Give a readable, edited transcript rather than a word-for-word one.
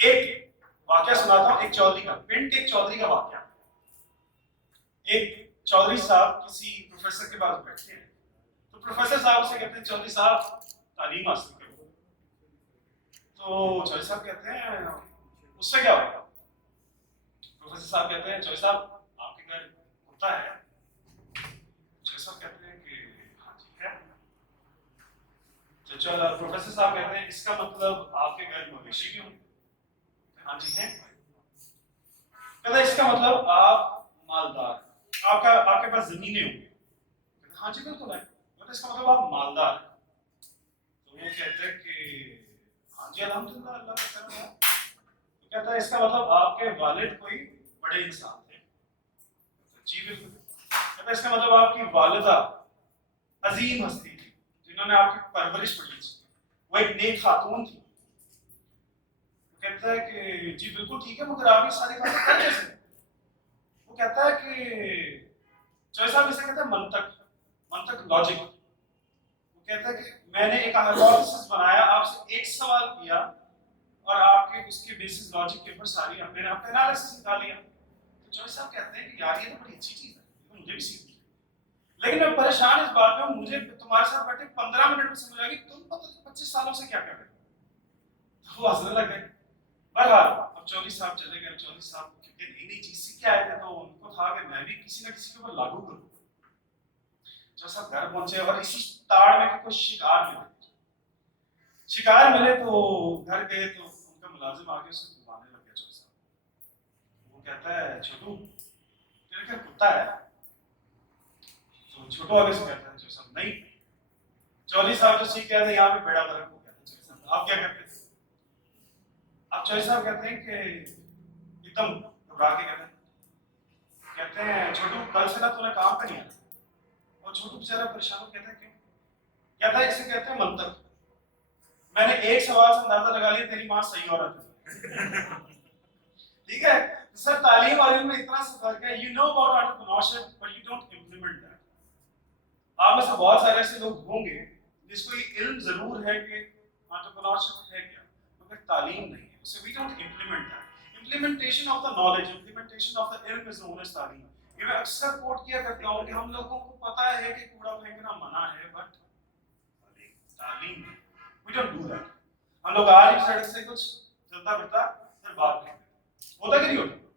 ایک واقعہ سناتا ہوں، ایک چودھری کا، پنڈ کے ایک چودھری کا واقعہ۔ ایک چودھری صاحب کسی پروفیسر کے پاس بیٹھتے ہیں، تو پروفیسر صاحب سے کہتے ہیں چودھری صاحب تعلیم حاصل کرو۔ تو چودھری صاحب کہتے ہیں اس سے کیا ہوگا؟ پروفیسر صاحب کہتے ہیں چودھری صاحب آپ کے گھر کتا ہے؟ چودھری صاحب کہتے ہیں کہ ہاں جی ہے۔ تو پروفیسر صاحب کہتے ہیں اس کا مطلب آپ کے گھر مویشی بھی ہوں؟ ہاں جی ہیں۔ کہتا ہے اس کا مطلب آپ مالدار، آپ کے پاس زمینیں ہوں؟ ہاں جی بالکل ہے۔ کہتا ہے اس کا مطلب آپ مالدار ہیں؟ تو وہ کہتے ہیں کہ ہاں جی الحمدللہ اللہ کا کرم ہے۔ تو کہتا ہے اس کا مطلب آپ کے والد کوئی بڑے انسان تھے؟ جی بالکل۔ کہتا ہے اس کا مطلب آپ کی والدہ عظیم ہستی تھی جنہوں نے آپ کی پرورش بڑی تھی، وہ ایک نیک خاتون تھی؟ کہتا ہے کہ جی بالکل ٹھیک ہے، مگر آپ یہ ساری باتیں کر کیسے؟ وہ کہتا ہے کہ چوہے صاحب اسے کہتے ہیں منطق لاجک۔ وہ کہتا ہے کہ میں نے ایک ہائپوتھیسس بنایا، آپ سے ایک سوال کیا اور آپ کے اس کے بیسس لاجک کے اوپر ساری میں نے آپ کا انالیسس نکال لیا۔ تو چوہے صاحب کہتے ہیں کہ یار یہ تو بڑی اچھی چیز ہے، مجھے بھی سیکھنی ہے، لیکن میں پریشان اس بات میں ہوں، مجھے تمہارے ساتھ بیٹھے 15 منٹ میں سمجھ آئے گی تم پتہ 25 سالوں سے کیا کر رہے ہو۔ وہ ہنسنے لگ گئے۔ بہرحال اب چودھری صاحب چلے گئے۔ چودھری صاحب کیونکہ نئی نئی چیز سیکھ کے آئے تھے تو ان کو تھا کہ میں بھی کسی نہ کسی کے اوپر لاگو کروں۔ جو سب گھر پہنچے اور اسی تاڑ میں کہ کوئی شکار ملے تو گھر گئے تو ان کا ملازم آگے اسے بلانے لگ گیا چودھری صاحب۔ وہ کہتا ہے چھوٹو تیرے گھر کتا ہے؟ تو چھوٹو آگے سے کہتا ہے چودھری صاحب نہیں۔ چودھری صاحب جو سیکھ گئے تھے یہاں پہ بیڑا غرق ہو گیا تھا۔ چودھری صاحب آپ کیا کرتے تھے؟ اب چودھری صاحب کہتے ہیں کہ ایک دم گھبرا کے کہتے ہیں چھوٹو کل سے نا تو نے کام پہ نہیں آنا۔ اور چھوٹو بیچارہ پریشان ہو کہتا ہے کیوں؟ کہتا ہے اسے کہتے ہیں منطق۔ میں نے ایک سوال سے اندازہ لگا لیا تیری ماں صحیح عورت ہے۔ ٹھیک ہے سر، تعلیم اور علم میں اتنا سا فرق ہے، you know about entrepreneurship but you don't implement that. آپ میں سے بہت سارے ایسے لوگ ہوں گے جس کو یہ علم ضرور ہے کہ انٹرپرینیورشپ ہے کیا، مگر تعلیم نہیں ہے، اسے we don't implement that. implementation of the knowledge, implementation of the علم is known as تعلیم۔ یہ میں اکثر کوٹ کیا کرتا ہوں کہ ہم لوگوں کو پتا ہے کہ کوڑا پھینکنا منع ہے، بٹ تعلیم نہیں۔ we don't do that۔ ہم لوگ آج ہی سڑک سے کچھ چلتا پھرتا پھر بات کرتے ہیں، ہوتا کہ نہیں ہوتا؟